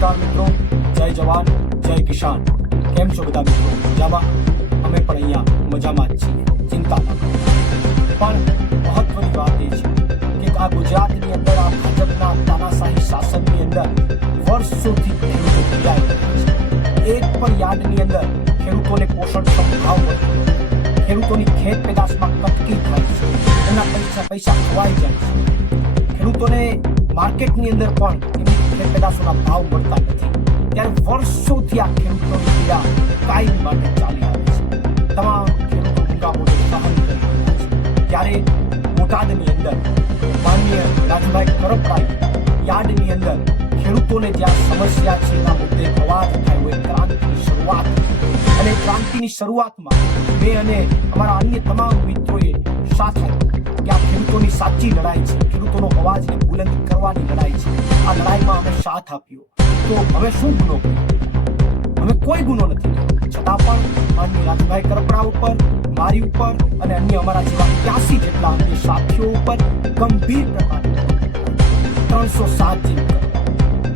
નમસ્કાર મિત્રો, જય જવાન જય કિસાન. કેમ છો બધા મિત્રો? મજામાં? અમે પણ અહીંયા મજામાં જ છીએ, ચિંતા ન કરો. પણ મહત્વની વાત એ છે કે આ ગુજરાતની અંદર આ ભાજપના તાનાશાહી શાસનની અંદર વર્ષોથી ખેડૂતો પીડાઈ રહ્યા છે. એક પણ યાર્ડની અંદર ખેડૂતોને પોષણક્ષમ ભાવ મળતો નથી. ખેડૂતોની ખેત પેદાશમાં કટકી થાય છે, એના પૈસા ખવાઈ જાય છે. ખેડૂતોને માર્કેટની અંદર પણ એમની ખેત પેદાશોના ભાવ મળતા નથી. ત્યારે વર્ષોથી આ ખેડૂતોની પીડા કાયમ માટે ચાલી આવે છે. તમામ ખેડૂતો મૂંગા મોઢે સહન કરી રહ્યા છે. ત્યારે બોટાદની અંદર માનનીય રાજુભાઈ કરપડાએ યાર્ડની અંદર ખેડૂતોને જ્યાં સમસ્યા છે એના મુદ્દે અવાજ થાય હોય ક્રાંતિની શરૂઆત. અને ક્રાંતિની શરૂઆતમાં મેં અને અમારા અન્ય તમામ મિત્રોએ સાથે કે આ ખેડૂતોની સાચી લડાઈ છે, ખેડૂતોનો અવાજને બુલંદ કરવાની લડાઈ છે. આ લડાઈમાં અમે સાથ આપ્યો. તો હવે શું ગુનો કર્યો? અમે કોઈ ગુનો નથી કર્યો, છતાં પણ માનનીય રાજુભાઈ કરપડા ઉપર, મારી ઉપર અને અન્ય અમારા જેવા 83 જેટલા અન્ય સાથીઓ ઉપર ગંભીર પ્રકારના 307 જેવી કરો.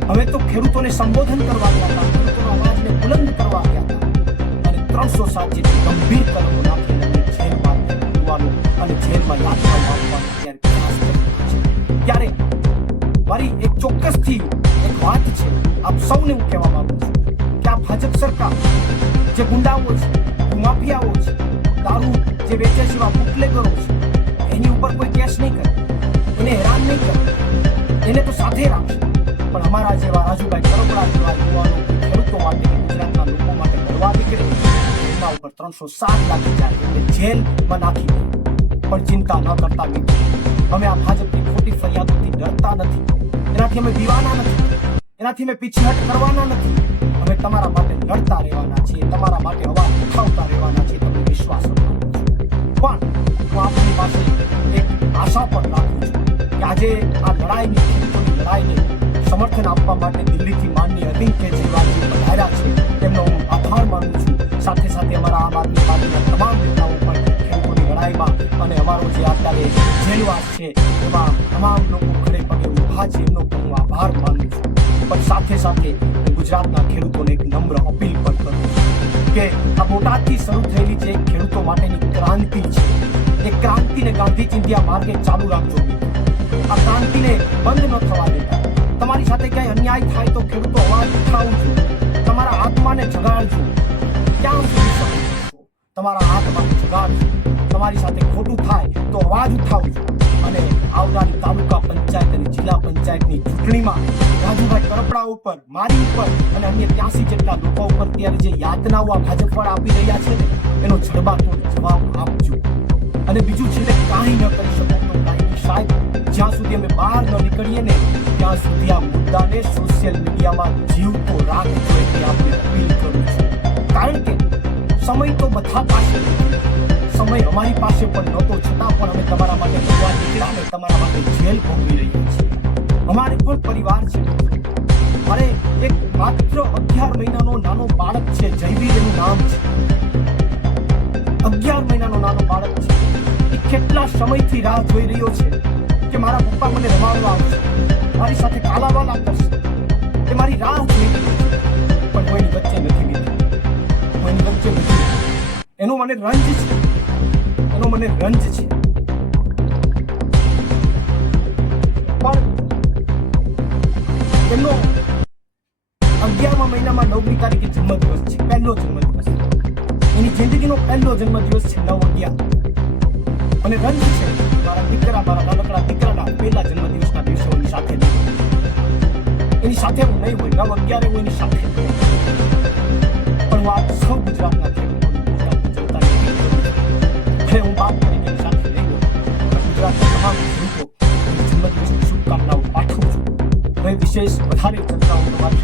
હવે તો ખેડૂતોને સંબોધન કરવા ગયા હતા, ખેડૂતોનો અવાજને બુલંદ કરવા ગયા હતા અને 307 જેટલી ગંભીર કલમો નાખીને જેલમાં પૂરવાનો અને જેલમાં યાતના આપવાનો પ્રયાસ કર્યો છે. ત્યારે મારી એક ચોક્કસથી એક વાત છે, આપ સૌને હું કહેવા માંગુ છું કે આ ભાજપ સરકાર જે ગુંડાઓ છે, માફિયાઓ છે, દારૂ જે વેચે છે એવા બુટલેગરો છે, એની ઉપર કોઈ કેસ નહીં કરે, એને હેરાન નહીં કરે, એને તો સાથે રાખશે. પણ અમારા જેવા રાજુભાઈ કરપડા જેવા યુવાનો ખેડૂતો માટે, ગુજરાતના લોકો માટે લડવા નીકળે, એમના ઉપર 307 લાગી જાય, એમને જેલમાં નાખી દે. પણ ચિંતા ન કરતા મિત્રો, અમે આ ભાજપની ખોટી ફરિયાદોથી ડરતા નથી, એનાથી અમે દીવાના નથી, એનાથી અમે પીછેહટ કરવાના નથી. અમે તમારા માટે લડતા રહેવાના છીએ, તમારા માટે અવાજ ઉઠાવતા રહેવાના છીએ, તમને વિશ્વાસ અપાવું છું. પણ હું આપની પાસે એક આશા પણ રાખું છું કે આજે આ લડાઈની, ખેડૂતોની લડાઈને સમર્થન આપવા માટે દિલ્હીથી માનનીય અરવિંદ કેજરીવાલજી પધાર્યા છે, તેમનો હું આભાર માનું છું. સાથે સાથે અમારા આમ આદમી પાર્ટીના તમામ નેતાઓ પણ ખેડૂતોની લડાઈમાં અને અમારો જે અત્યારે જેલવાસ છે એમાં તમામ લોકો ખડે પગે ઊભા છે, એમનો પણ હું આભાર માનું છું. પણ સાથે સાથે ગુજરાતના ખેડૂતોને એક નમ્ર અપીલ પણ કરું છું કે આ બોટાદથી શરૂ થયેલી જે ખેડૂતો માટેની ક્રાંતિ છે, એ ક્રાંતિને ગાંધી ચિંધ્યા માર્ગે ચાલુ રાખજો. આ ક્રાંતિને બંધ ન થવા દેતા. તમારી સાથે ક્યાંય અન્યાય થાય તો ખેડૂતો અવાજ ઉઠાવજો, તમારા આત્માને જગાડજો. ક્યાં સુધી શકો? તમારા આત્માને જગાડજો. તમારી સાથે ખોટું થાય તો અવાજ ઉઠાવજો. અને આવનારી તાલુકા પંચાયત અને જિલ્લા પંચાયતની ચૂંટણીમાં રાજુભાઈ કરપડા ઉપર, મારી ઉપર અને અન્ય 83 જેટલા લોકો ઉપર ત્યારે જે યાતનાઓ આ ભાજપ પર આપી રહ્યા છે ને, એનો જડબાતોડ જવાબ આપજો. અને બીજું છેલ્લે કાંઈ ન કરી શકો તો કાંઈ સાહેબ, જ્યાં સુધી અમે બહાર ન નીકળીએ ને ત્યાં સુધી આ મુદ્દાને સોશિયલ મીડિયામાં જીવતો રાખજો, એટલે આપણે અપીલ કરું છું. કારણ કે સમય તો બધા પાસે નથી, સમય અમારી પાસે પણ નહોતો, છતાં પણ અમે તમારા માટે લડવા નીકળ્યા ને તમારા માટે જેલ ભોગવી રહ્યા છીએ. અમારે પણ પરિવાર છે મિત્રો. મારે એક માત્ર 11 મહિનાનો નાનો બાળક છે, જયવીર એનું નામ છે. 11 મહિનાનો નાનો બાળક છે. એ કેટલા સમયથી રાહ જોઈ રહ્યો છે કે મારા પપ્પા મને રમાડવા આવશે, મારી સાથે કાલાવાલા કરશે. એ મારી રાહ જોઈ રહ્યો છે, પણ કોઈની વચ્ચે નથી મિત્રો, કોઈની વચ્ચે નથી. એનો મને રંજ છે, એનો મને રંજ છે. પણ એમનો 11મા મહિનામાં 9મી તારીખે જન્મદિવસ છે, પહેલો જન્મદિવસ. એની જિંદગીનો પહેલો જન્મદિવસ છે 9/11. અને રંજ છે મારા દીકરા, મારા નાનકડા દીકરાના પહેલા જન્મદિવસના દિવસે એની સાથે નહીં, એની સાથે હું નહીં હોય, 9/11 હું એની સાથે નહીં. પણ હું આપ સૌ ગુજરાતના ખેડૂતોને, ગુજરાતની જનતાને હું વાત કરી કે એની સાથે નહીં હોય, પણ ગુજરાતના તમામ ખેડૂતો જન્મદિવસની શુભકામનાઓ પાઠવું છું. હવે વિશેષ વધારે ચર્ચાઓ તમારી